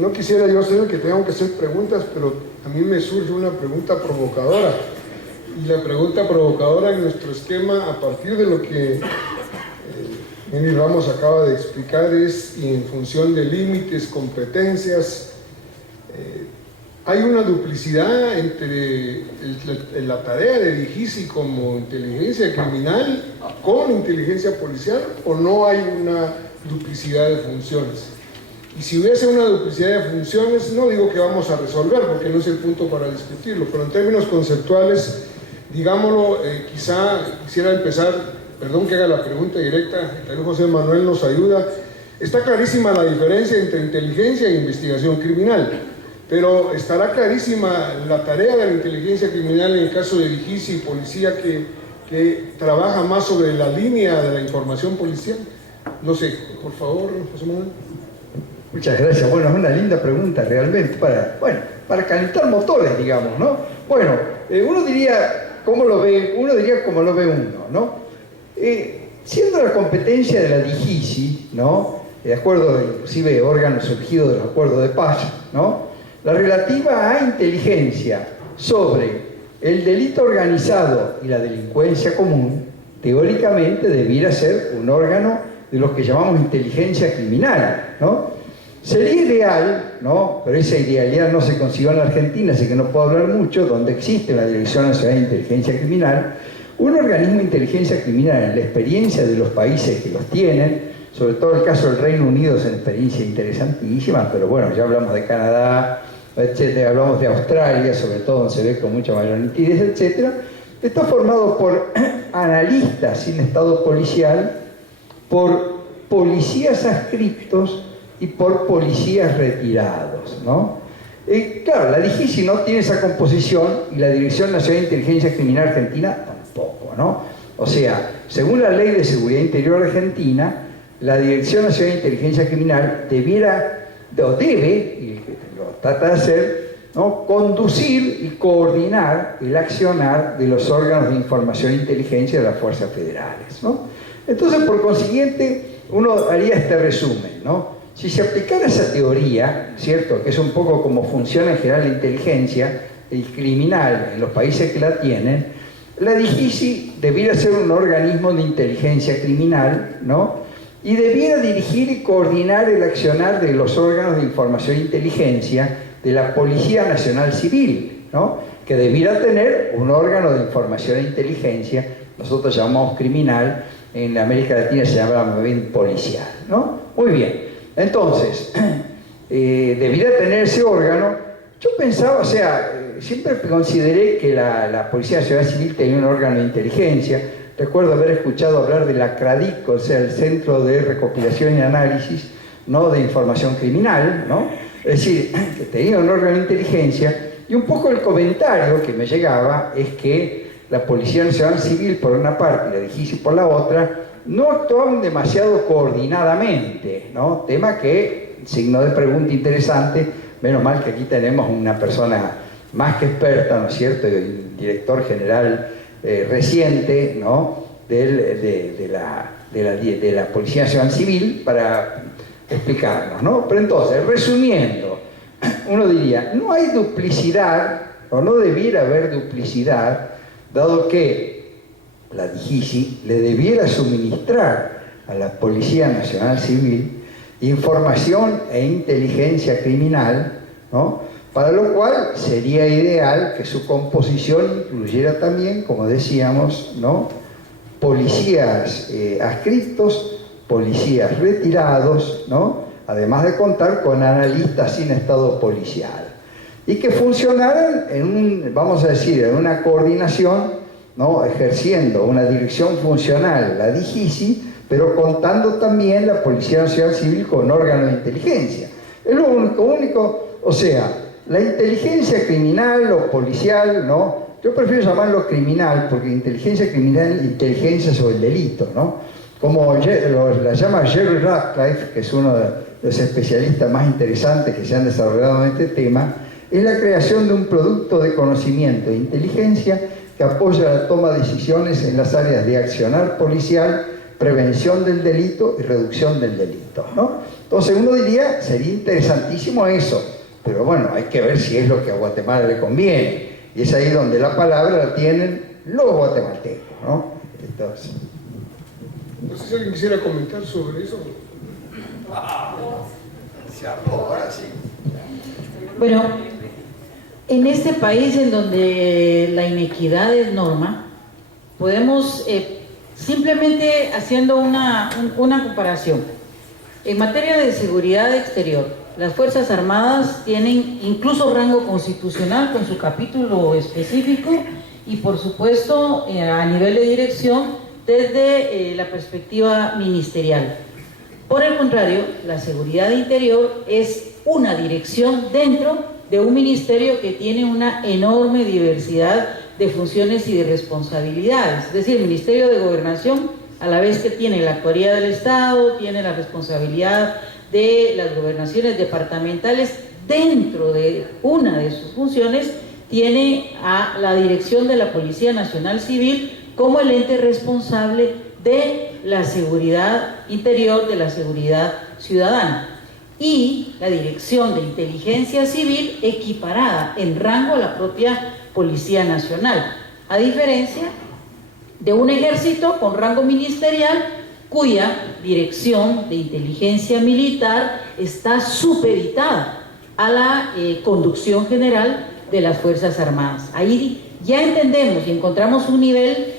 no quisiera yo ser el que tenga que hacer preguntas, pero a mí me surge una pregunta provocadora. Y la pregunta provocadora en nuestro esquema, a partir de lo que Henry Ramos acaba de explicar, es y en función de límites, competencias, hay una duplicidad entre la tarea de DIGISI como inteligencia criminal con inteligencia policial, o no hay una duplicidad de funciones. Y si hubiese una duplicidad de funciones, no digo que vamos a resolver, porque no es el punto para discutirlo, pero en términos conceptuales, digámoslo, quizá quisiera empezar, perdón que haga la pregunta directa, tal vez José Manuel nos ayuda. Está clarísima la diferencia entre inteligencia e investigación criminal, pero estará clarísima la tarea de la inteligencia criminal en el caso de DIGISI y policía que trabaja más sobre la línea de la información policial. No sé, por favor, José Manuel. Muchas gracias. Bueno, es una linda pregunta realmente para calentar motores, digamos, ¿no? Bueno, uno diría cómo lo ve uno, ¿no? Siendo la competencia de la DIGISI, ¿no? De acuerdo, inclusive órgano surgido del acuerdo de paz, ¿no? La relativa a inteligencia sobre el delito organizado y la delincuencia común, teóricamente debiera ser un órgano de los que llamamos inteligencia criminal, ¿no? Sería ideal, ¿no? Pero esa idealidad no se consiguió en la Argentina, así que no puedo hablar mucho, donde existe la Dirección Nacional de Inteligencia Criminal, un organismo de inteligencia criminal en la experiencia de los países que los tienen, sobre todo el caso del Reino Unido es una experiencia interesantísima, pero bueno, ya hablamos de Canadá, etcétera, hablamos de Australia, sobre todo donde se ve con mucha mayor nitidez, etcétera. Está formado por analistas sin estado policial, por policías adscriptos y por policías retirados, ¿no? Claro, la DIGISI no tiene esa composición y la Dirección Nacional de Inteligencia Criminal Argentina tampoco, ¿no? O sea, según la Ley de Seguridad Interior Argentina, la Dirección Nacional de Inteligencia Criminal debiera, o debe, y lo trata de hacer, ¿no?, conducir y coordinar el accionar de los órganos de información e inteligencia de las fuerzas federales, ¿no? Entonces, por consiguiente, uno haría este resumen, ¿no? Si se aplicara esa teoría, ¿cierto?, que es un poco como funciona en general la inteligencia criminal en los países que la tienen, la DIGISI debiera ser un organismo de inteligencia criminal, ¿no?, y debiera dirigir y coordinar el accionar de los órganos de información e inteligencia de la Policía Nacional Civil, ¿no?, que debiera tener un órgano de información e inteligencia, nosotros llamamos criminal, en América Latina se llama más bien policial, ¿no? Muy bien. Entonces, debiera tener ese órgano. Yo pensaba, o sea, siempre consideré que la Policía Nacional Civil tenía un órgano de inteligencia. Recuerdo haber escuchado hablar de la CRADIC, o sea, el Centro de Recopilación y Análisis, ¿no?, de Información Criminal, ¿no? Es decir, que tenía un órgano de inteligencia, y un poco el comentario que me llegaba es que la Policía Nacional Civil por una parte y la DIGISI por la otra no actuaban demasiado coordinadamente, ¿no? Tema que, signo de pregunta interesante, menos mal que aquí tenemos una persona más que experta, ¿no es cierto?, el director general reciente, ¿no?, de la Policía Nacional Civil para explicarnos, ¿no? Pero entonces, resumiendo, uno diría, no hay duplicidad, o no debiera haber duplicidad, dado que la DIGISI le debiera suministrar a la Policía Nacional Civil información e inteligencia criminal, ¿no?, para lo cual sería ideal que su composición incluyera también, como decíamos, ¿no?, policías adscriptos, policías retirados, ¿no?, además de contar con analistas sin estado policial, y que funcionaran vamos a decir, en una coordinación, ¿no?, ejerciendo una dirección funcional, la DIGISI, pero contando también la Policía Nacional Civil con órganos de inteligencia. Es lo único, o sea, la inteligencia criminal o policial, ¿no?, yo prefiero llamarlo criminal, porque inteligencia criminal, inteligencia sobre el delito, ¿no?, como la llama Jerry Ratcliffe, que es uno de los especialistas más interesantes que se han desarrollado en este tema, es la creación de un producto de conocimiento e inteligencia que apoya la toma de decisiones en las áreas de accionar policial, prevención del delito y reducción del delito, ¿no? Entonces uno diría, sería interesantísimo eso, pero bueno, hay que ver si es lo que a Guatemala le conviene. Y es ahí donde la palabra la tienen los guatemaltecos, ¿no? Entonces... No sé si alguien quisiera comentar sobre eso. Ahora sí. Bueno, en este país en donde la inequidad es norma, podemos simplemente haciendo una comparación. En materia de seguridad exterior, las Fuerzas Armadas tienen incluso rango constitucional con su capítulo específico y por supuesto a nivel de dirección desde la perspectiva ministerial. Por el contrario, la seguridad interior es una dirección dentro de un ministerio que tiene una enorme diversidad de funciones y de responsabilidades. Es decir, el Ministerio de Gobernación, a la vez que tiene la actuaría del Estado, tiene la responsabilidad de las gobernaciones departamentales, dentro de una de sus funciones tiene a la dirección de la Policía Nacional Civil como el ente responsable de la seguridad interior, de la seguridad ciudadana, y la Dirección de Inteligencia Civil equiparada en rango a la propia Policía Nacional, a diferencia de un ejército con rango ministerial cuya Dirección de Inteligencia Militar está supeditada a la conducción general de las Fuerzas Armadas. Ahí ya entendemos y encontramos un nivel,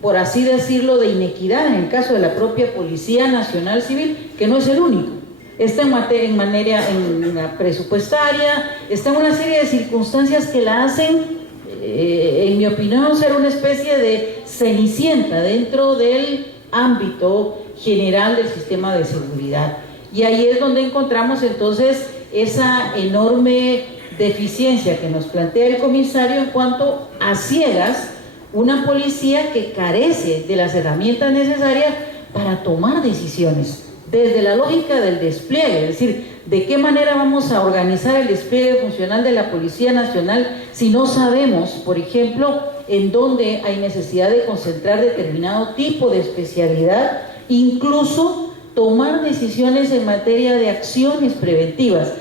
por así decirlo, de inequidad en el caso de la propia Policía Nacional Civil, que no es el único. Está en la presupuestaria, está en una serie de circunstancias que la hacen, en mi opinión, ser una especie de cenicienta dentro del ámbito general del sistema de seguridad. Y ahí es donde encontramos entonces esa enorme deficiencia que nos plantea el comisario en cuanto a ciegas una policía que carece de las herramientas necesarias para tomar decisiones, desde la lógica del despliegue, es decir, de qué manera vamos a organizar el despliegue funcional de la Policía Nacional si no sabemos, por ejemplo, en dónde hay necesidad de concentrar determinado tipo de especialidad, incluso tomar decisiones en materia de acciones preventivas.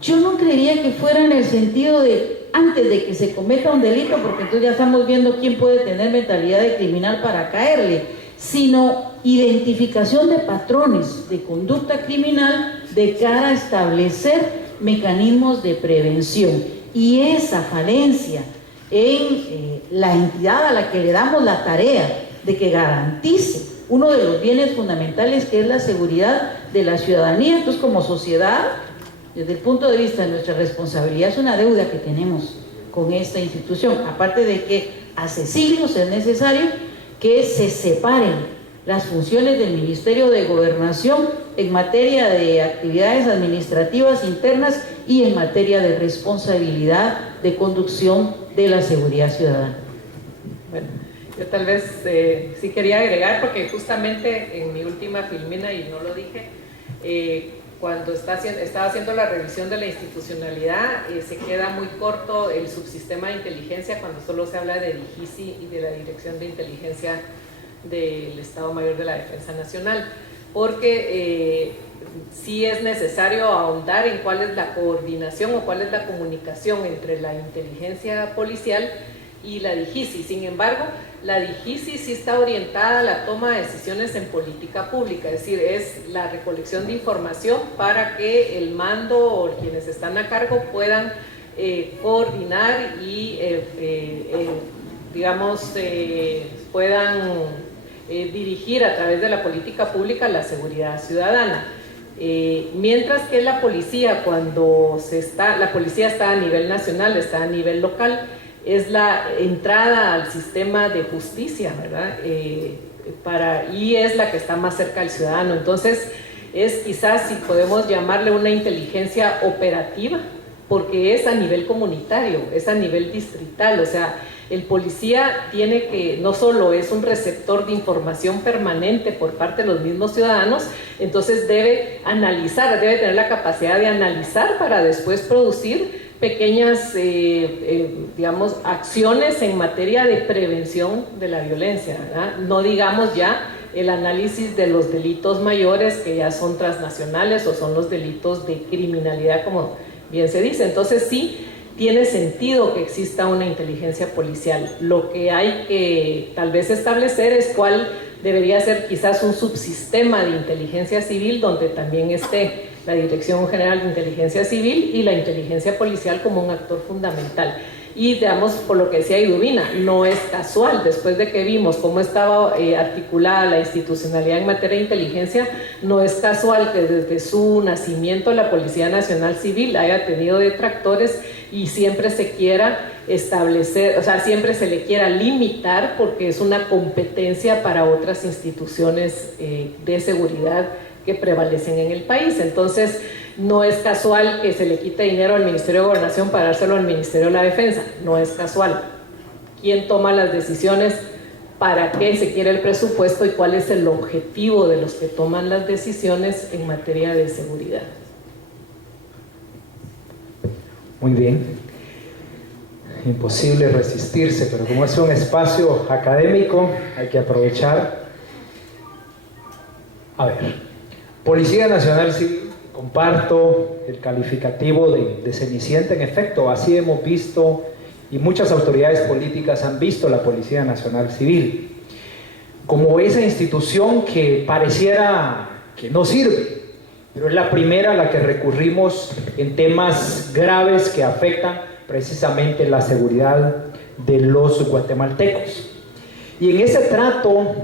Yo no creería que fuera en el sentido de antes de que se cometa un delito, porque entonces ya estamos viendo quién puede tener mentalidad de criminal para caerle, sino identificación de patrones de conducta criminal de cara a establecer mecanismos de prevención. Y esa falencia en la entidad a la que le damos la tarea de que garantice uno de los bienes fundamentales, que es la seguridad de la ciudadanía, entonces como sociedad, desde el punto de vista de nuestra responsabilidad, es una deuda que tenemos con esta institución, aparte de que hace siglos es necesario que se separen las funciones del Ministerio de Gobernación en materia de actividades administrativas internas y en materia de responsabilidad de conducción de la seguridad ciudadana. Bueno, yo tal vez sí quería agregar, porque justamente en mi última filmina, y no lo dije, cuando estaba haciendo la revisión de la institucionalidad, se queda muy corto el subsistema de inteligencia cuando solo se habla de DIGICI y de la Dirección de Inteligencia del Estado Mayor de la Defensa Nacional, porque sí es necesario ahondar en cuál es la coordinación o cuál es la comunicación entre la inteligencia policial y la DIGICI. Sin embargo, la DIGICI sí está orientada a la toma de decisiones en política pública, es decir, es la recolección de información para que el mando o quienes están a cargo puedan coordinar y puedan dirigir a través de la política pública la seguridad ciudadana. Mientras que la policía, la policía está a nivel nacional, está a nivel local, es la entrada al sistema de justicia, ¿verdad? Y es la que está más cerca del ciudadano. Entonces, es quizás, si podemos llamarle, una inteligencia operativa, porque es a nivel comunitario, es a nivel distrital. O sea, el policía tiene que, no solo es un receptor de información permanente por parte de los mismos ciudadanos, entonces debe analizar, debe tener la capacidad de analizar para después producir pequeñas, acciones en materia de prevención de la violencia, ¿verdad? No digamos ya el análisis de los delitos mayores que ya son transnacionales o son los delitos de criminalidad, como bien se dice. Entonces sí tiene sentido que exista una inteligencia policial. Lo que hay que tal vez establecer es cuál debería ser quizás un subsistema de inteligencia civil donde también esté la Dirección General de Inteligencia Civil y la inteligencia policial como un actor fundamental. Y digamos, por lo que decía Iduvina, no es casual, después de que vimos cómo estaba articulada la institucionalidad en materia de inteligencia, no es casual que desde su nacimiento la Policía Nacional Civil haya tenido detractores y siempre se quiera establecer, o sea, siempre se le quiera limitar porque es una competencia para otras instituciones de seguridad que prevalecen en el país. Entonces, no es casual que se le quite dinero al Ministerio de Gobernación para dárselo al Ministerio de la Defensa, no es casual. ¿Quién toma las decisiones? ¿Para qué se quiere el presupuesto? ¿Y cuál es el objetivo de los que toman las decisiones en materia de seguridad? Muy bien. Imposible resistirse, pero como es un espacio académico, hay que aprovechar. A ver, Policía Nacional Civil. Comparto el calificativo de cenicienta, en efecto, así hemos visto y muchas autoridades políticas han visto la Policía Nacional Civil como esa institución que pareciera que no sirve, pero es la primera a la que recurrimos en temas graves que afectan precisamente la seguridad de los guatemaltecos. Y en ese trato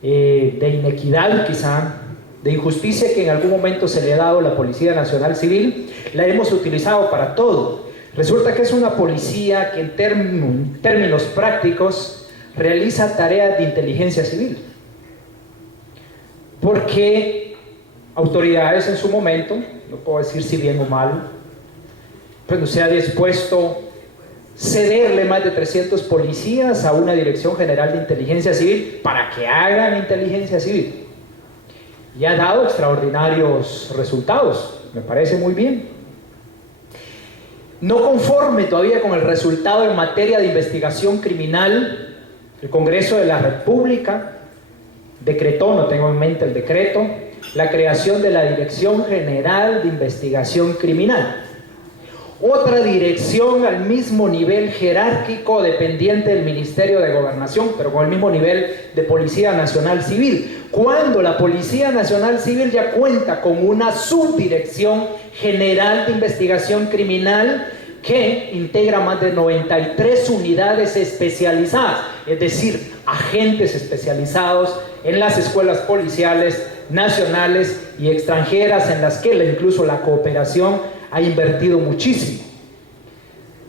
de inequidad quizá, de injusticia que en algún momento se le ha dado a la Policía Nacional Civil, la hemos utilizado para todo. Resulta que es una policía que en términos prácticos realiza tareas de inteligencia civil. Porque autoridades en su momento, no puedo decir si bien o mal, pues no se ha dispuesto cederle más de 300 policías a una Dirección General de Inteligencia Civil para que hagan inteligencia civil. Y ha dado extraordinarios resultados, me parece muy bien. No conforme todavía con el resultado en materia de investigación criminal, el Congreso de la República decretó, no tengo en mente el decreto, la creación de la Dirección General de Investigación Criminal. Otra dirección al mismo nivel jerárquico dependiente del Ministerio de Gobernación, pero con el mismo nivel de Policía Nacional Civil. Cuando la Policía Nacional Civil ya cuenta con una subdirección general de investigación criminal que integra más de 93 unidades especializadas, es decir, agentes especializados en las escuelas policiales nacionales y extranjeras en las que incluso la cooperación ha invertido muchísimo.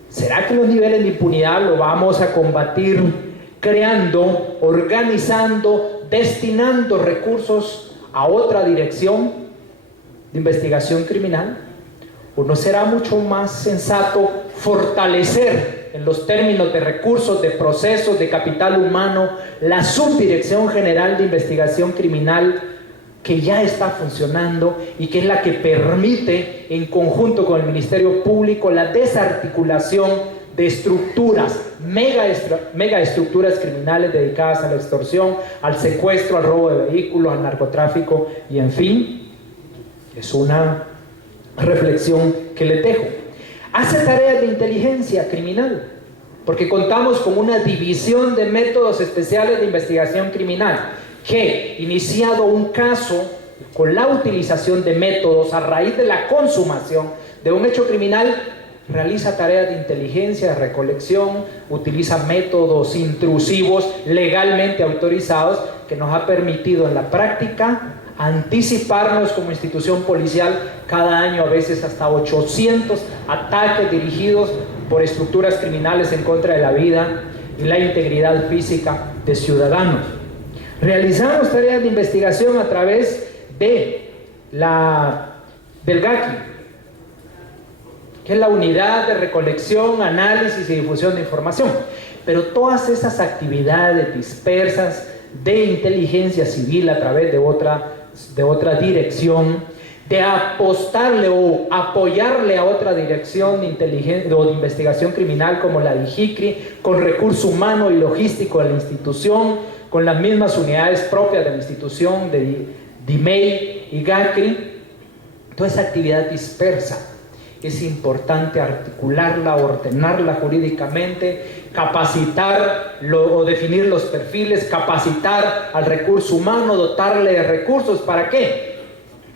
¿Será que los niveles de impunidad lo vamos a combatir creando, organizando, destinando recursos a otra dirección de investigación criminal? ¿O no será mucho más sensato fortalecer en los términos de recursos, de procesos, de capital humano, la Subdirección General de Investigación Criminal que ya está funcionando y que es la que permite, en conjunto con el Ministerio Público, la desarticulación de estructuras, megaestructuras criminales dedicadas a la extorsión, al secuestro, al robo de vehículos, al narcotráfico y en fin? Es una reflexión que le dejo. Hace tareas de inteligencia criminal, porque contamos con una división de métodos especiales de investigación criminal, que, iniciado un caso con la utilización de métodos a raíz de la consumación de un hecho criminal, realiza tareas de inteligencia, de recolección, utiliza métodos intrusivos legalmente autorizados que nos ha permitido en la práctica anticiparnos como institución policial cada año a veces hasta 800 ataques dirigidos por estructuras criminales en contra de la vida y la integridad física de ciudadanos. Realizamos tareas de investigación a través del GACI, que es la Unidad de Recolección, Análisis y Difusión de Información. Pero todas esas actividades dispersas de inteligencia civil a través de otra dirección, de apostarle o apoyarle a otra dirección de inteligencia o de investigación criminal como la DIGICRI, con recurso humano y logístico de la institución, con las mismas unidades propias de la institución, de DIMEI y GACRI, toda esa actividad dispersa. Es importante articularla, ordenarla jurídicamente, capacitar o definir los perfiles, capacitar al recurso humano, dotarle de recursos. ¿Para qué?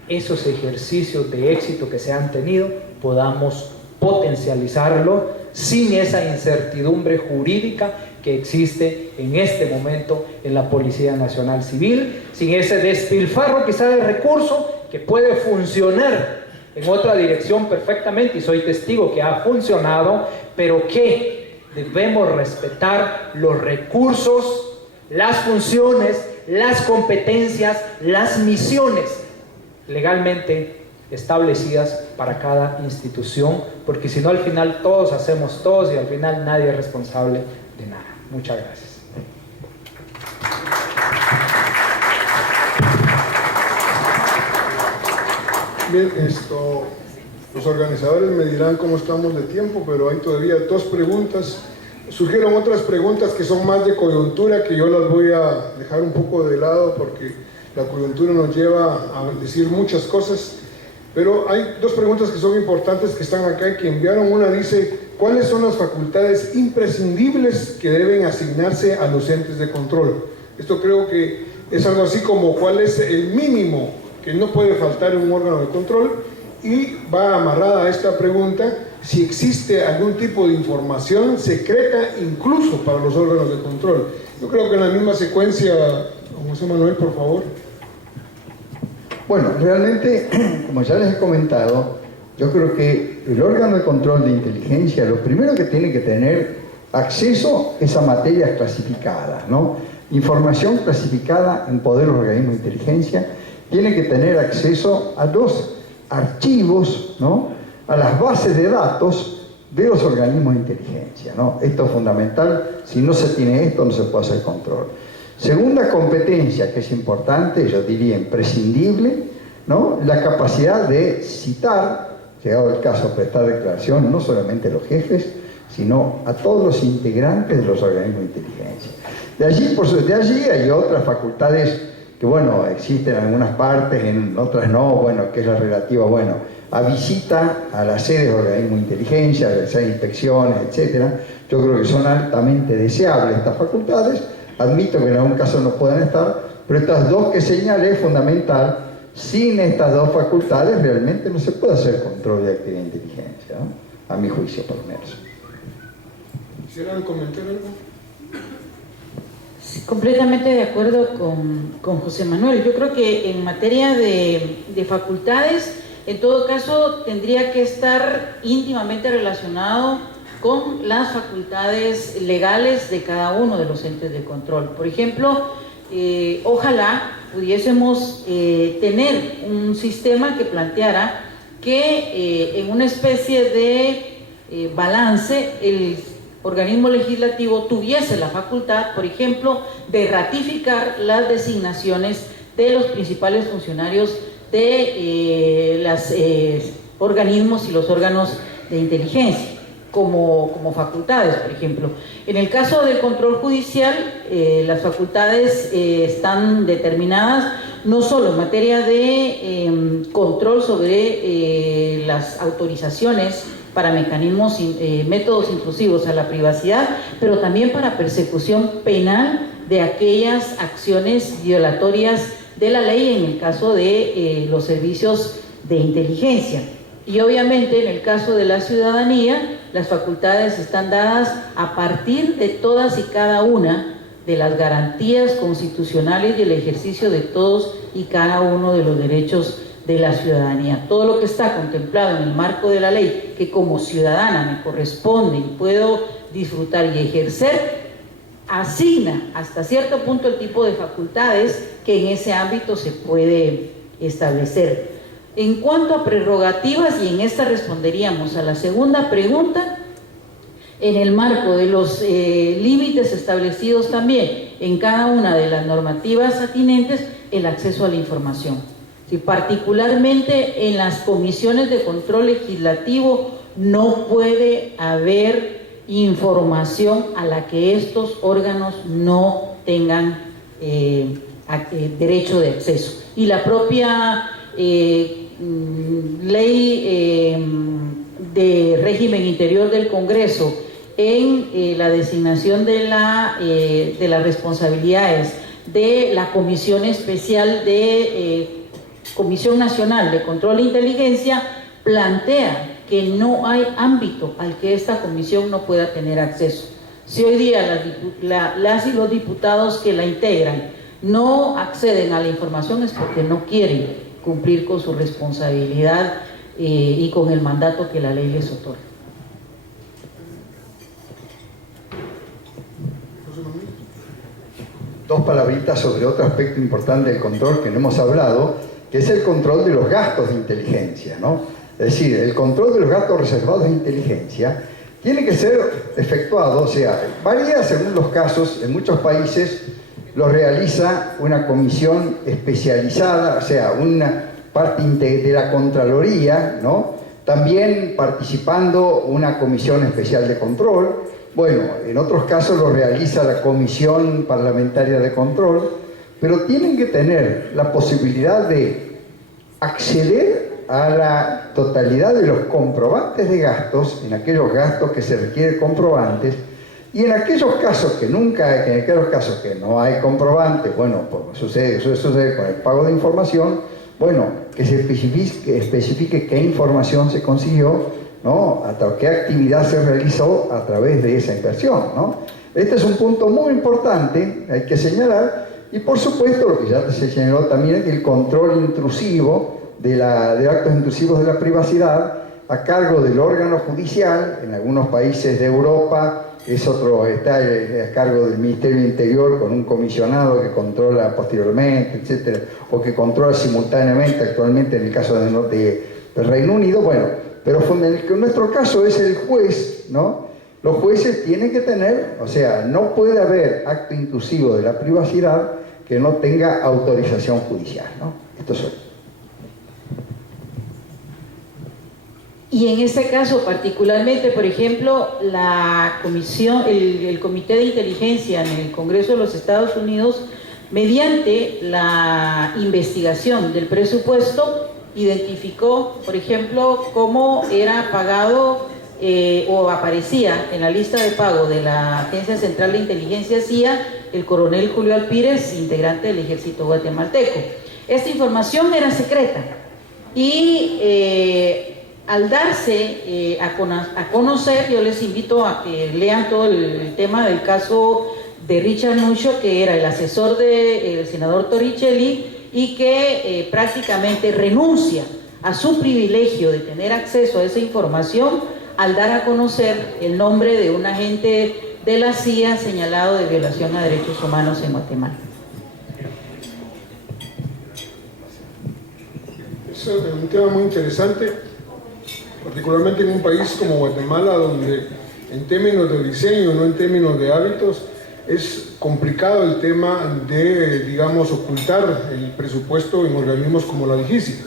Esos ejercicios de éxito que se han tenido podamos potencializarlo sin esa incertidumbre jurídica que existe en este momento en la Policía Nacional Civil, sin ese despilfarro quizá de recursos que puede funcionar en otra dirección perfectamente, y soy testigo que ha funcionado, pero que debemos respetar los recursos, las funciones, las competencias, las misiones legalmente establecidas para cada institución, porque si no al final todos hacemos todos y al final nadie es responsable de nada. Muchas gracias. Bien, los organizadores me dirán cómo estamos de tiempo, pero hay todavía 2 preguntas. Surgieron otras preguntas que son más de coyuntura, que yo las voy a dejar un poco de lado porque la coyuntura nos lleva a decir muchas cosas. Pero hay 2 preguntas que son importantes que están acá y que enviaron. Una dice, ¿cuáles son las facultades imprescindibles que deben asignarse a los entes de control? Esto creo que es algo así como cuál es el mínimo que no puede faltar en un órgano de control, y va amarrada a esta pregunta si existe algún tipo de información secreta incluso para los órganos de control. Yo creo que en la misma secuencia, José Manuel, por favor. Bueno, realmente, como ya les he comentado, yo creo que el órgano de control de inteligencia, lo primero que tiene que tener acceso es a materias clasificadas, ¿no? Información clasificada en poder de los organismos de inteligencia. Tiene que tener acceso a los archivos, ¿no? A las bases de datos de los organismos de inteligencia, ¿no? Esto es fundamental. Si no se tiene esto, no se puede hacer control. Segunda competencia, que es importante, yo diría imprescindible, ¿no? La capacidad de citar, llegado el caso, prestar declaración, no solamente a los jefes, sino a todos los integrantes de los organismos de inteligencia. De allí hay otras facultades que, bueno, existen en algunas partes, en otras no, bueno, que es la relativa, bueno, a visita a las sedes de organismos de inteligencia, a realizar inspecciones, etc. Yo creo que son altamente deseables estas facultades. Admito que en algún caso no puedan estar, pero estas 2 que señalé es fundamental. Sin estas 2 facultades realmente no se puede hacer control de actividad de inteligencia, ¿no? A mi juicio, por lo menos. ¿Quisieran comentar algo? Sí, completamente de acuerdo con José Manuel. Yo creo que en materia de facultades, en todo caso, tendría que estar íntimamente relacionado con las facultades legales de cada uno de los entes de control. Por ejemplo, ojalá pudiésemos tener un sistema que planteara que en una especie de balance el organismo legislativo tuviese la facultad, por ejemplo, de ratificar las designaciones de los principales funcionarios de los organismos y los órganos de inteligencia, como facultades, por ejemplo. En el caso del control judicial, las facultades están determinadas no solo en materia de control sobre las autorizaciones para mecanismos, métodos intrusivos a la privacidad, pero también para persecución penal de aquellas acciones violatorias de la ley en el caso de los servicios de inteligencia. Y obviamente en el caso de la ciudadanía, las facultades están dadas a partir de todas y cada una de las garantías constitucionales y el ejercicio de todos y cada uno de los derechos de la ciudadanía. Todo lo que está contemplado en el marco de la ley, que como ciudadana me corresponde y puedo disfrutar y ejercer, asigna hasta cierto punto el tipo de facultades que en ese ámbito se puede establecer. En cuanto a prerrogativas, y en esta responderíamos a la segunda pregunta, en el marco de los límites establecidos también en cada una de las normativas atinentes, el acceso a la información. Y particularmente en las comisiones de control legislativo no puede haber información a la que estos órganos no tengan derecho de acceso. Y la propia ley de régimen interior del Congreso en la designación de las responsabilidades de la Comisión Especial de Comisión Nacional de Control e Inteligencia plantea que no hay ámbito al que esta comisión no pueda tener acceso. Si hoy día las y los diputados que la integran no acceden a la información es porque no quieren cumplir con su responsabilidad y con el mandato que la ley les otorga. Dos palabritas sobre otro aspecto importante del control que no hemos hablado, que es el control de los gastos de inteligencia, ¿no? Es decir, el control de los gastos reservados de inteligencia tiene que ser efectuado, o sea, varía según los casos. En muchos países lo realiza una comisión especializada, o sea, una parte de la Contraloría, ¿no? También participando una comisión especial de control. Bueno, en otros casos lo realiza la Comisión Parlamentaria de Control, pero tienen que tener la posibilidad de acceder a la totalidad de los comprobantes de gastos, en aquellos gastos que se requieren comprobantes, y en aquellos casos que no hay comprobantes, bueno, pues eso sucede con el pago de información, bueno, que se especifique qué información se consiguió, ¿no? ¿Qué actividad se realizó a través de esa inversión, ¿no? Este es un punto muy importante, hay que señalar, y por supuesto lo que ya se señaló también es el control intrusivo de actos intrusivos de la privacidad a cargo del órgano judicial. En algunos países de Europa está a cargo del Ministerio del Interior con un comisionado que controla posteriormente, etcétera, o que controla simultáneamente actualmente en el caso del Reino Unido. Bueno, pero en nuestro caso es el juez, ¿no? Los jueces tienen que tener, o sea, no puede haber acto intrusivo de la privacidad que no tenga autorización judicial, ¿no? Esto es. Y en este caso particularmente, por ejemplo, la comisión, el Comité de Inteligencia en el Congreso de los Estados Unidos, mediante la investigación del presupuesto, identificó, por ejemplo, cómo era pagado o aparecía en la lista de pago de la Agencia Central de Inteligencia CIA el coronel Julio Alpírez, integrante del ejército guatemalteco. Esta información era secreta y al darse a conocer, yo les invito a que lean todo el tema del caso de Richard Nucho, que era el asesor del senador Torricelli y que prácticamente renuncia a su privilegio de tener acceso a esa información al dar a conocer el nombre de un agente de la CIA señalado de violación a derechos humanos en Guatemala. Es un tema muy interesante, particularmente en un país como Guatemala, donde en términos de diseño, no en términos de hábitos, es complicado el tema de, digamos, ocultar el presupuesto en organismos como la DIGICI.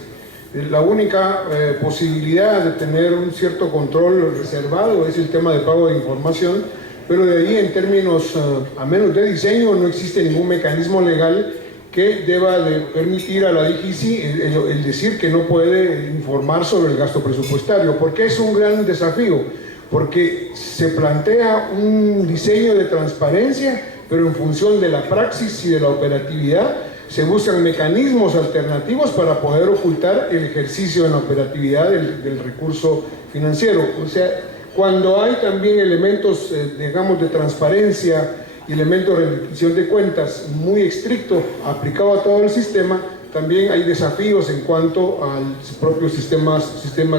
La única posibilidad de tener un cierto control reservado es el tema de pago de información, pero de ahí en términos, a menos de diseño, no existe ningún mecanismo legal que deba de permitir a la DIGICI el decir que no puede informar sobre el gasto presupuestario. ¿Por qué es un gran desafío? Porque se plantea un diseño de transparencia, pero en función de la praxis y de la operatividad, se buscan mecanismos alternativos para poder ocultar el ejercicio en la operatividad del recurso financiero. O sea, cuando hay también elementos, digamos, de transparencia y elementos de rendición de cuentas muy estricto aplicado a todo el sistema, también hay desafíos en cuanto al propio sistema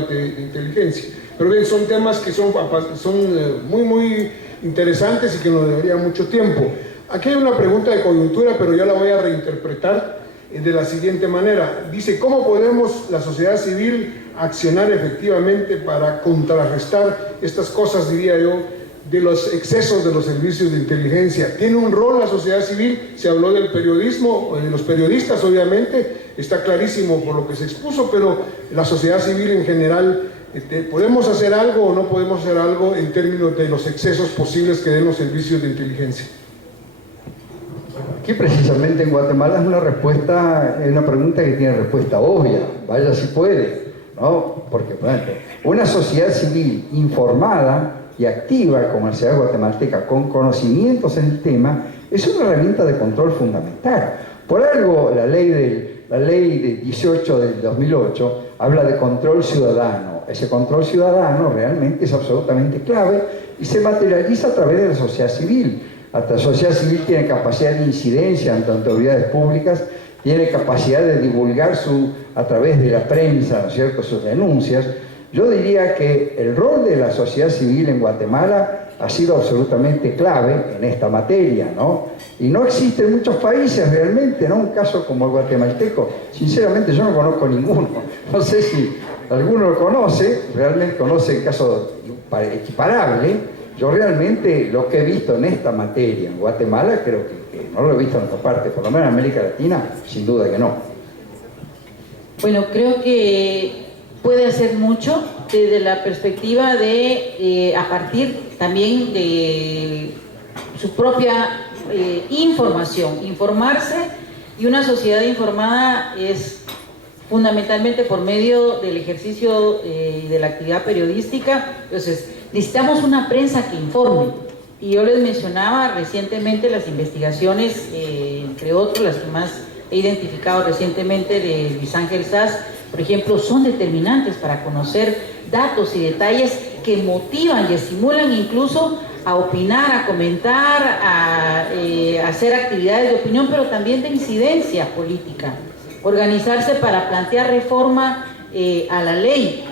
de inteligencia. Pero bien, son temas que son muy interesantes y que nos debería mucho tiempo. Aquí hay una pregunta de coyuntura, pero yo la voy a reinterpretar de la siguiente manera. Dice, ¿cómo podemos la sociedad civil accionar efectivamente para contrarrestar estas cosas, diría yo, de los excesos de los servicios de inteligencia? ¿Tiene un rol la sociedad civil? Se habló del periodismo, de los periodistas obviamente, está clarísimo por lo que se expuso, pero la sociedad civil en general, ¿podemos hacer algo o no podemos hacer algo en términos de los excesos posibles que den los servicios de inteligencia? aquí precisamente en Guatemala es una pregunta que tiene respuesta obvia, vaya si puede, ¿no? Porque, por ejemplo, una sociedad civil informada y activa como la sociedad guatemalteca, con conocimientos en el tema, es una herramienta de control fundamental. Por algo la ley de 18 del 2008 habla de control ciudadano. Ese control ciudadano realmente es absolutamente clave y se materializa a través de la sociedad civil. La sociedad civil tiene capacidad de incidencia ante autoridades públicas, tiene capacidad de divulgar a través de la prensa, ¿no es cierto?, sus denuncias. Yo diría que el rol de la sociedad civil en Guatemala ha sido absolutamente clave en esta materia, ¿no? Y no existe en muchos países realmente, ¿no? Un caso como el guatemalteco, sinceramente yo no conozco ninguno. No sé si alguno lo conoce, realmente conoce el caso equiparable. Yo realmente lo que he visto en esta materia en Guatemala, creo que no lo he visto en otra parte, por lo menos en América Latina, sin duda que no. Bueno, creo que puede hacer mucho desde la perspectiva de, a partir también de su propia información, informarse, y una sociedad informada es fundamentalmente por medio del ejercicio de la actividad periodística. Entonces, necesitamos una prensa que informe. Y yo les mencionaba recientemente las investigaciones, entre otros, las que más he identificado recientemente de Luis Ángel Sass, por ejemplo, son determinantes para conocer datos y detalles que motivan y estimulan incluso a opinar, a comentar, a hacer actividades de opinión, pero también de incidencia política. Organizarse para plantear reforma a la ley.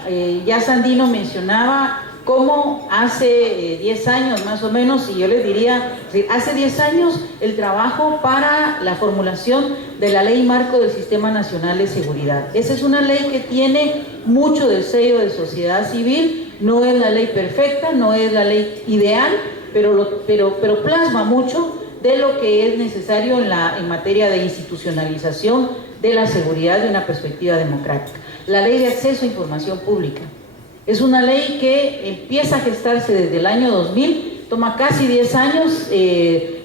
Ya Sandino mencionaba cómo hace 10 años más o menos, y yo les diría, hace 10 años el trabajo para la formulación de la Ley Marco del Sistema Nacional de Seguridad. Esa es una ley que tiene mucho del sello de sociedad civil, no es la ley perfecta, no es la ley ideal, pero plasma mucho de lo que es necesario en materia de institucionalización de la seguridad de una perspectiva democrática. La Ley de Acceso a Información Pública. Es una ley que empieza a gestarse desde el año 2000, toma casi 10 años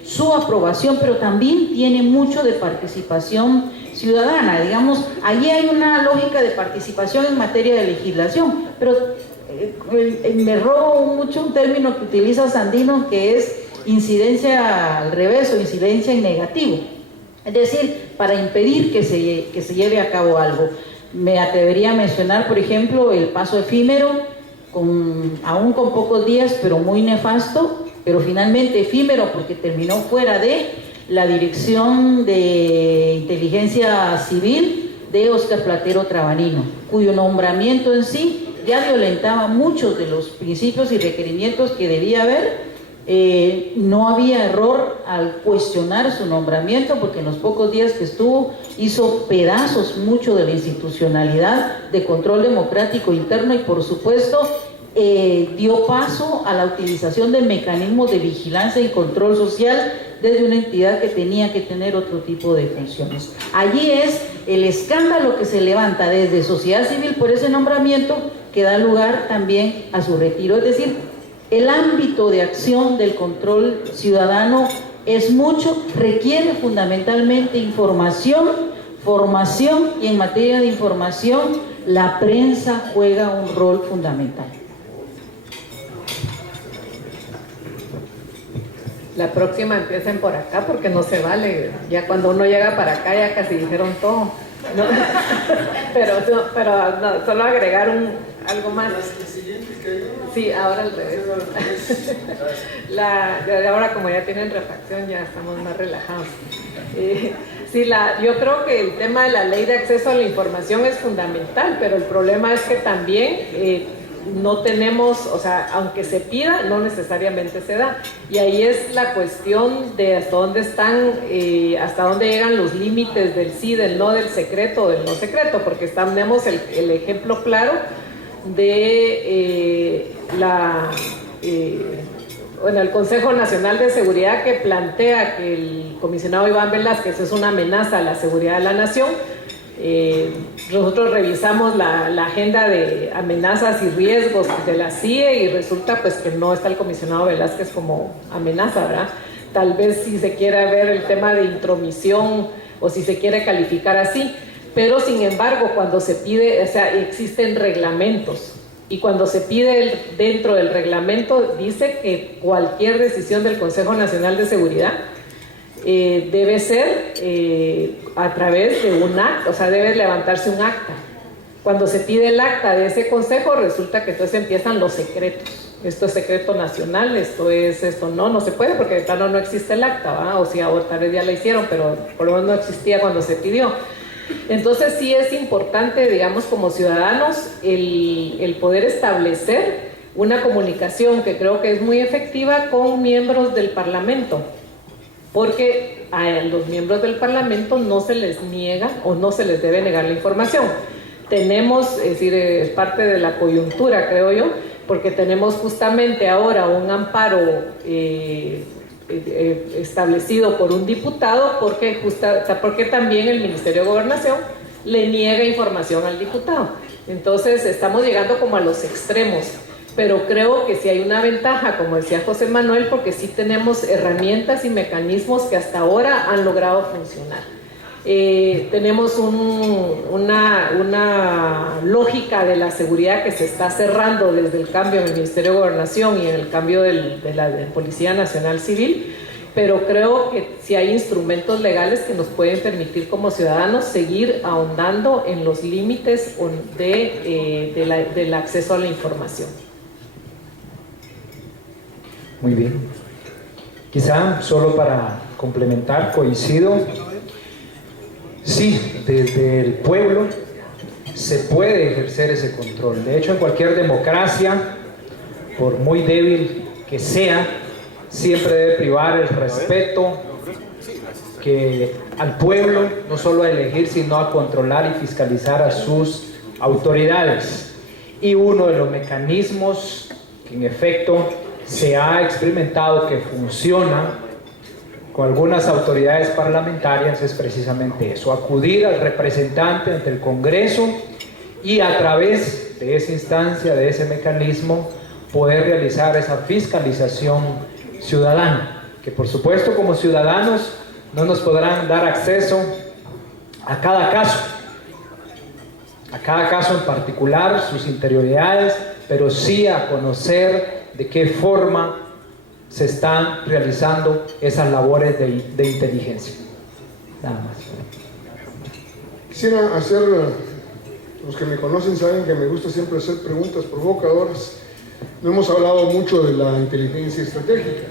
su aprobación, pero también tiene mucho de participación ciudadana. Digamos, allí hay una lógica de participación en materia de legislación, pero me robo mucho un término que utiliza Sandino, que es incidencia al revés o incidencia en negativo. Es decir, para impedir que se lleve a cabo algo. Me atrevería a mencionar, por ejemplo, el paso efímero, aún con pocos días, pero muy nefasto, pero finalmente efímero porque terminó fuera de la Dirección de Inteligencia Civil de Óscar Platero Trabanino, cuyo nombramiento en sí ya violentaba muchos de los principios y requerimientos que debía haber. No había error al cuestionar su nombramiento, porque en los pocos días que estuvo hizo pedazos mucho de la institucionalidad de control democrático interno y por supuesto dio paso a la utilización de mecanismos de vigilancia y control social desde una entidad que tenía que tener otro tipo de funciones. Allí es el escándalo que se levanta desde sociedad civil por ese nombramiento que da lugar también a su retiro. Es decir, el ámbito de acción del control ciudadano es mucho, requiere fundamentalmente información, formación, y en materia de información la prensa juega un rol fundamental. La próxima empiecen por acá porque no se vale, ya cuando uno llega para acá ya casi dijeron todo, ¿no? pero no, solo agregar algo más. Sí, ahora al revés. Ahora como ya tienen refracción ya estamos más relajados. Yo creo que el tema de la ley de acceso a la información es fundamental, pero el problema es que también no tenemos, o sea, aunque se pida, no necesariamente se da. Y ahí es la cuestión de hasta dónde hasta dónde llegan los límites del sí, del no, del secreto o del no secreto, porque tenemos el ejemplo claro de el Consejo Nacional de Seguridad, que plantea que el comisionado Iván Velázquez es una amenaza a la seguridad de la nación. Nosotros revisamos la agenda de amenazas y riesgos de la CIE y resulta pues que no está el comisionado Velázquez como amenaza, ¿verdad? tal vez si se quiere ver el tema de intromisión o si se quiere calificar así, pero sin embargo cuando se pide, o sea, existen reglamentos y cuando se pide dentro del reglamento dice que cualquier decisión del Consejo Nacional de Seguridad debe ser a través de un acta, o sea, debe levantarse un acta. Cuando se pide el acta de ese consejo, resulta que entonces empiezan los secretos. Esto es secreto nacional, esto no se puede porque de plano no existe el acta, ¿va? O si ahora tal vez ya la hicieron, pero por lo menos no existía cuando se pidió. Entonces sí es importante, digamos, como ciudadanos, el poder establecer una comunicación que creo que es muy efectiva con miembros del Parlamento, porque a los miembros del Parlamento no se les niega o no se les debe negar la información. Tenemos, es decir, es parte de la coyuntura, creo yo, porque tenemos justamente ahora un amparo establecido por un diputado porque también el Ministerio de Gobernación le niega información al diputado. Entonces estamos llegando como a los extremos, pero creo que sí hay una ventaja, como decía José Manuel, porque sí tenemos herramientas y mecanismos que hasta ahora han logrado funcionar. Tenemos una lógica de la seguridad que se está cerrando desde el cambio en el Ministerio de Gobernación y en el cambio de la Policía Nacional Civil, pero creo que sí hay instrumentos legales que nos pueden permitir como ciudadanos seguir ahondando en los límites del acceso a la información. Muy bien. Quizá solo para complementar, coincido. Sí, desde el pueblo se puede ejercer ese control. De hecho, en cualquier democracia, por muy débil que sea, siempre debe privar el respeto al pueblo, no solo a elegir, sino a controlar y fiscalizar a sus autoridades. Y uno de los mecanismos que en efecto se ha experimentado que funciona con algunas autoridades parlamentarias es precisamente eso, acudir al representante ante el Congreso y a través de esa instancia, de ese mecanismo, poder realizar esa fiscalización ciudadana, que por supuesto como ciudadanos no nos podrán dar acceso a cada caso en particular, sus interioridades, pero sí a conocer de qué forma se están realizando esas labores de inteligencia. Nada más. Quisiera hacer, los que me conocen saben que me gusta siempre hacer preguntas provocadoras. No hemos hablado mucho de la inteligencia estratégica,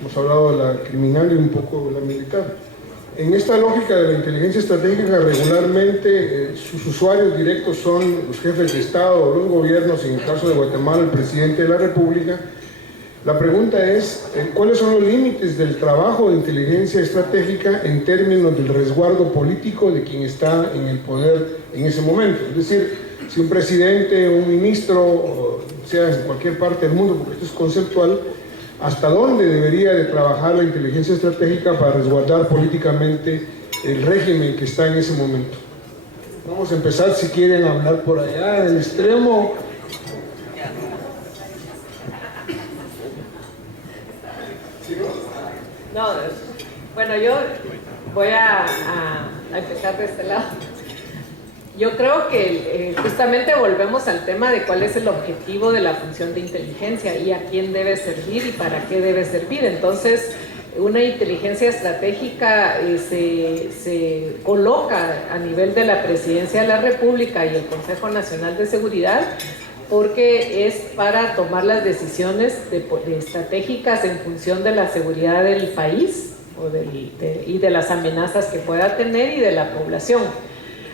hemos hablado de la criminal y un poco de la militar. En esta lógica de la inteligencia estratégica, regularmente sus usuarios directos son los jefes de Estado o los gobiernos, en el caso de Guatemala, el presidente de la República. La pregunta es, ¿cuáles son los límites del trabajo de inteligencia estratégica en términos del resguardo político de quien está en el poder en ese momento? Es decir, si un presidente o un ministro, sea en cualquier parte del mundo, porque esto es conceptual, ¿hasta dónde debería de trabajar la inteligencia estratégica para resguardar políticamente el régimen que está en ese momento? Vamos a empezar, si quieren hablar por allá, en el extremo. No, bueno, yo voy a empezar de este lado. Yo creo que justamente volvemos al tema de cuál es el objetivo de la función de inteligencia y a quién debe servir y para qué debe servir. Entonces, una inteligencia estratégica se coloca a nivel de la Presidencia de la República y el Consejo Nacional de Seguridad porque es para tomar las decisiones estratégicas en función de la seguridad del país y de las amenazas que pueda tener y de la población.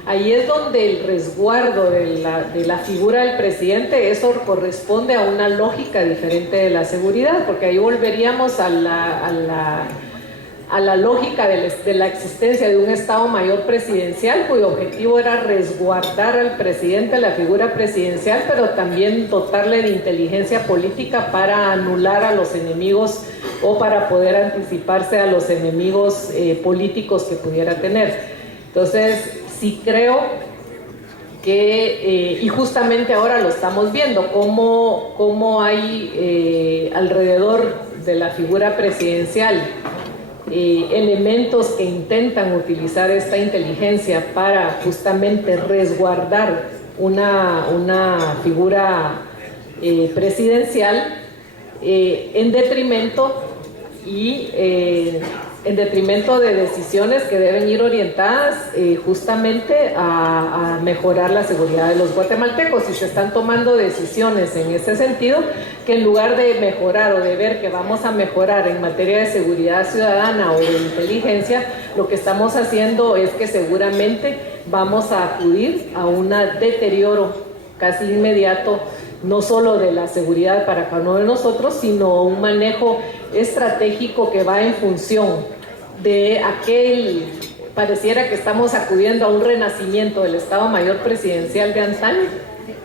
Ahí es donde el resguardo de la figura del presidente, eso corresponde a una lógica diferente de la seguridad, porque ahí volveríamos a la lógica de la existencia de un Estado Mayor presidencial, cuyo objetivo era resguardar al presidente, la figura presidencial, pero también dotarle de inteligencia política para anular a los enemigos o para poder anticiparse a los enemigos políticos que pudiera tener. Entonces, sí creo que, y justamente ahora lo estamos viendo, cómo hay alrededor de la figura presidencial elementos que intentan utilizar esta inteligencia para justamente resguardar una figura presidencial en detrimento de decisiones que deben ir orientadas justamente a mejorar la seguridad de los guatemaltecos. Y se están tomando decisiones en ese sentido, que en lugar de mejorar o de ver que vamos a mejorar en materia de seguridad ciudadana o de inteligencia, lo que estamos haciendo es que seguramente vamos a acudir a un deterioro casi inmediato, no solo de la seguridad para cada uno de nosotros, sino un manejo estratégico que va en función de pareciera que estamos acudiendo a un renacimiento del Estado Mayor Presidencial de antaño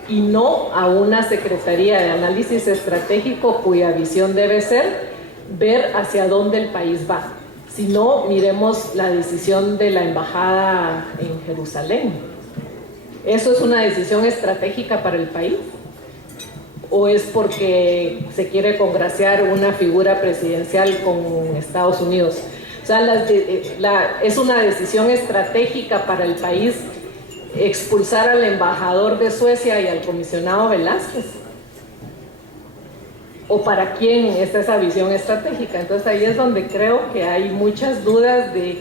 y no a una Secretaría de Análisis Estratégico cuya visión debe ser ver hacia dónde el país va. Si no, miremos la decisión de la embajada en Jerusalén. ¿Eso es una decisión estratégica para el país? ¿O es porque se quiere congraciar una figura presidencial con Estados Unidos? O sea, es una decisión estratégica para el país expulsar al embajador de Suecia y al comisionado Velázquez. ¿O para quién es esa visión estratégica? Entonces ahí es donde creo que hay muchas dudas de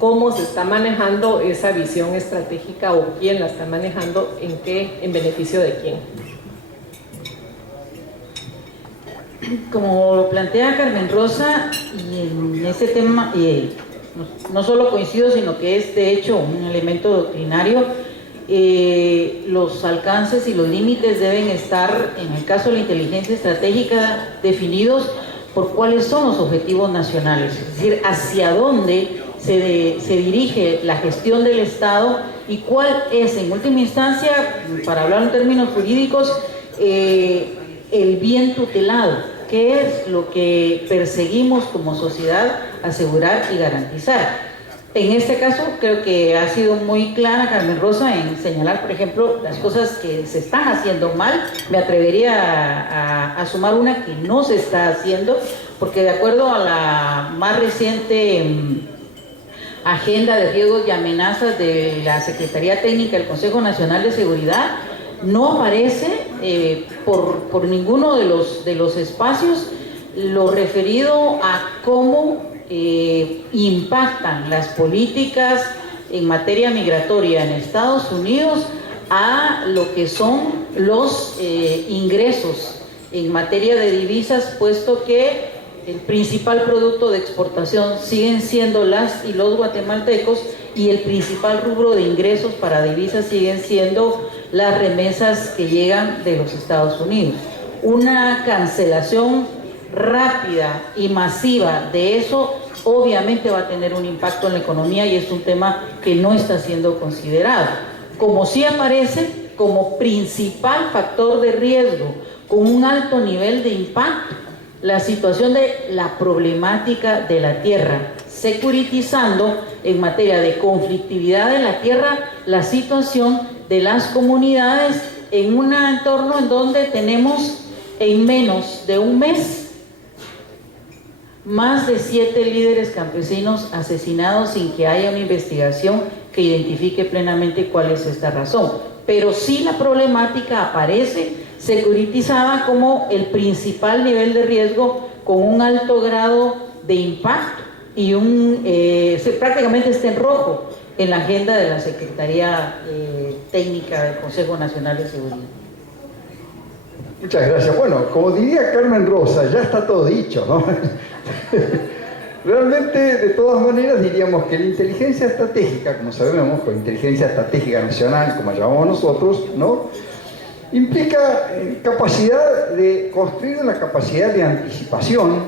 cómo se está manejando esa visión estratégica o quién la está manejando, en beneficio de quién. Como lo plantea Carmen Rosa, y en ese tema no solo coincido, sino que es de hecho un elemento doctrinario, los alcances y los límites deben estar, en el caso de la inteligencia estratégica, definidos por cuáles son los objetivos nacionales, es decir, hacia dónde se dirige la gestión del Estado y cuál es, en última instancia, para hablar en términos jurídicos, el bien tutelado. ¿Qué es lo que perseguimos como sociedad asegurar y garantizar? En este caso creo que ha sido muy clara Carmen Rosa en señalar, por ejemplo, las cosas que se están haciendo mal. Me atrevería a sumar una que no se está haciendo, porque de acuerdo a la más reciente agenda de riesgos y amenazas de la Secretaría Técnica del Consejo Nacional de Seguridad, no aparece por ninguno de los espacios lo referido a cómo impactan las políticas en materia migratoria en Estados Unidos a lo que son los ingresos en materia de divisas, puesto que el principal producto de exportación siguen siendo las y los guatemaltecos, y el principal rubro de ingresos para divisas siguen siendo las remesas que llegan de los Estados Unidos. Una cancelación rápida y masiva de eso obviamente va a tener un impacto en la economía, y es un tema que no está siendo considerado. Como sí aparece como principal factor de riesgo, con un alto nivel de impacto, la situación de la problemática de la tierra, securitizando en materia de conflictividad de la tierra la situación de las comunidades en un entorno en donde tenemos en menos de un mes más de 7 líderes campesinos asesinados sin que haya una investigación que identifique plenamente cuál es esta razón. Pero sí la problemática aparece securitizada como el principal nivel de riesgo, con un alto grado de impacto y prácticamente está en rojo en la agenda de la Secretaría Técnica del Consejo Nacional de Seguridad. Muchas gracias. Bueno, como diría Carmen Rosa, ya está todo dicho, ¿no? Realmente, de todas maneras, diríamos que la inteligencia estratégica, como sabemos, con inteligencia estratégica nacional, como llamamos nosotros, ¿no?, implica capacidad de construir una capacidad de anticipación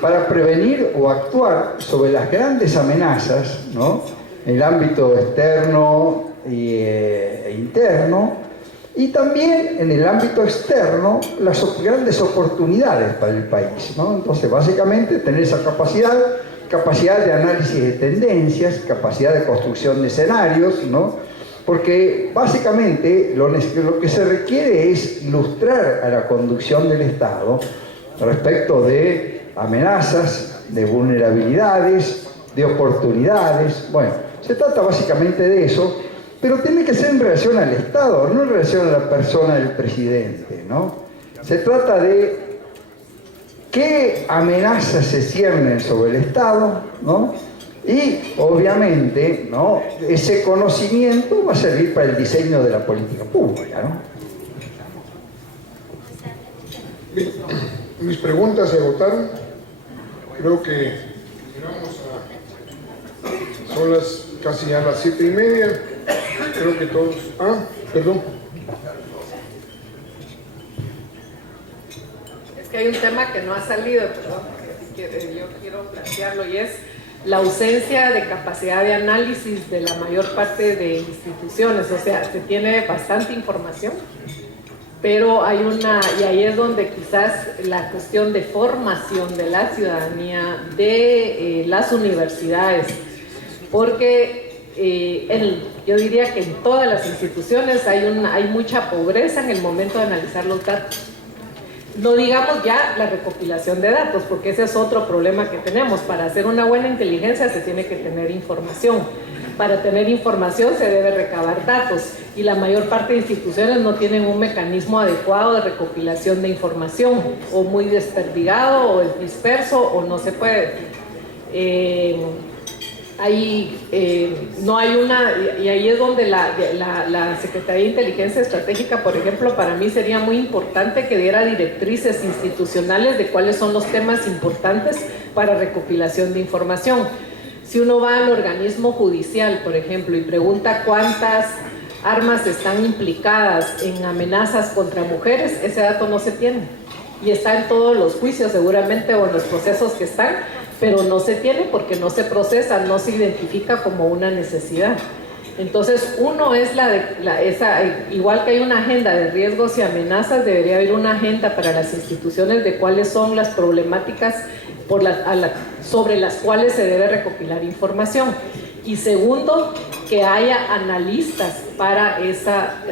para prevenir o actuar sobre las grandes amenazas, ¿no?, en el ámbito externo e interno, y también en el ámbito externo las grandes oportunidades para el país, ¿no? Entonces, básicamente, tener esa capacidad de análisis de tendencias, capacidad de construcción de escenarios, ¿no? Porque básicamente lo que se requiere es ilustrar a la conducción del Estado respecto de amenazas de vulnerabilidades, de oportunidades. Bueno, se trata básicamente de eso, pero tiene que ser en relación al Estado, no en relación a la persona del presidente, ¿no? Se trata de qué amenazas se ciernen sobre el Estado, ¿no? Y obviamente, ¿no?, ese conocimiento va a servir para el diseño de la política pública, ¿no? Bien, mis preguntas se agotaron. Creo que llegamos a... Son casi ya las 7:30. Creo que todos... Perdón. Es que hay un tema que no ha salido, perdón, que yo quiero plantearlo, y es la ausencia de capacidad de análisis de la mayor parte de instituciones. O sea, se tiene bastante información, pero hay y ahí es donde quizás la cuestión de formación de la ciudadanía, de las universidades, porque yo diría que en todas las instituciones hay mucha pobreza en el momento de analizar los datos. No digamos ya la recopilación de datos, porque ese es otro problema que tenemos. Para hacer una buena inteligencia se tiene que tener información. Para tener información se debe recabar datos, y la mayor parte de instituciones no tienen un mecanismo adecuado de recopilación de información, o muy desperdigado, o es disperso, o no se puede. No hay una, y ahí es donde la Secretaría de Inteligencia Estratégica, por ejemplo, para mí sería muy importante que diera directrices institucionales de cuáles son los temas importantes para recopilación de información. Si uno va al organismo judicial, por ejemplo, y pregunta cuántas armas están implicadas en amenazas contra mujeres, ese dato no se tiene, y está en todos los juicios seguramente, o en los procesos que están, pero no se tiene porque no se procesa, no se identifica como una necesidad. Entonces, uno es igual que hay una agenda de riesgos y amenazas, debería haber una agenda para las instituciones de cuáles son las problemáticas sobre las cuales se debe recopilar información. Y segundo, que haya analistas para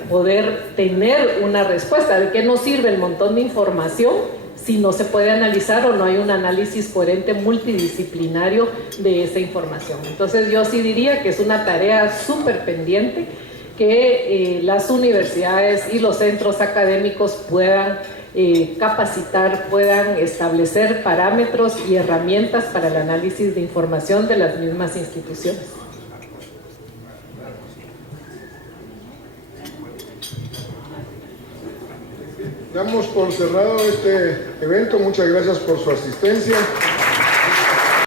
poder tener una respuesta. ¿De qué nos sirve el montón de información si no se puede analizar o no hay un análisis coherente multidisciplinario de esa información? Entonces yo sí diría que es una tarea súper pendiente que las universidades y los centros académicos puedan capacitar, puedan establecer parámetros y herramientas para el análisis de información de las mismas instituciones. Damos por cerrado este evento. Muchas gracias por su asistencia.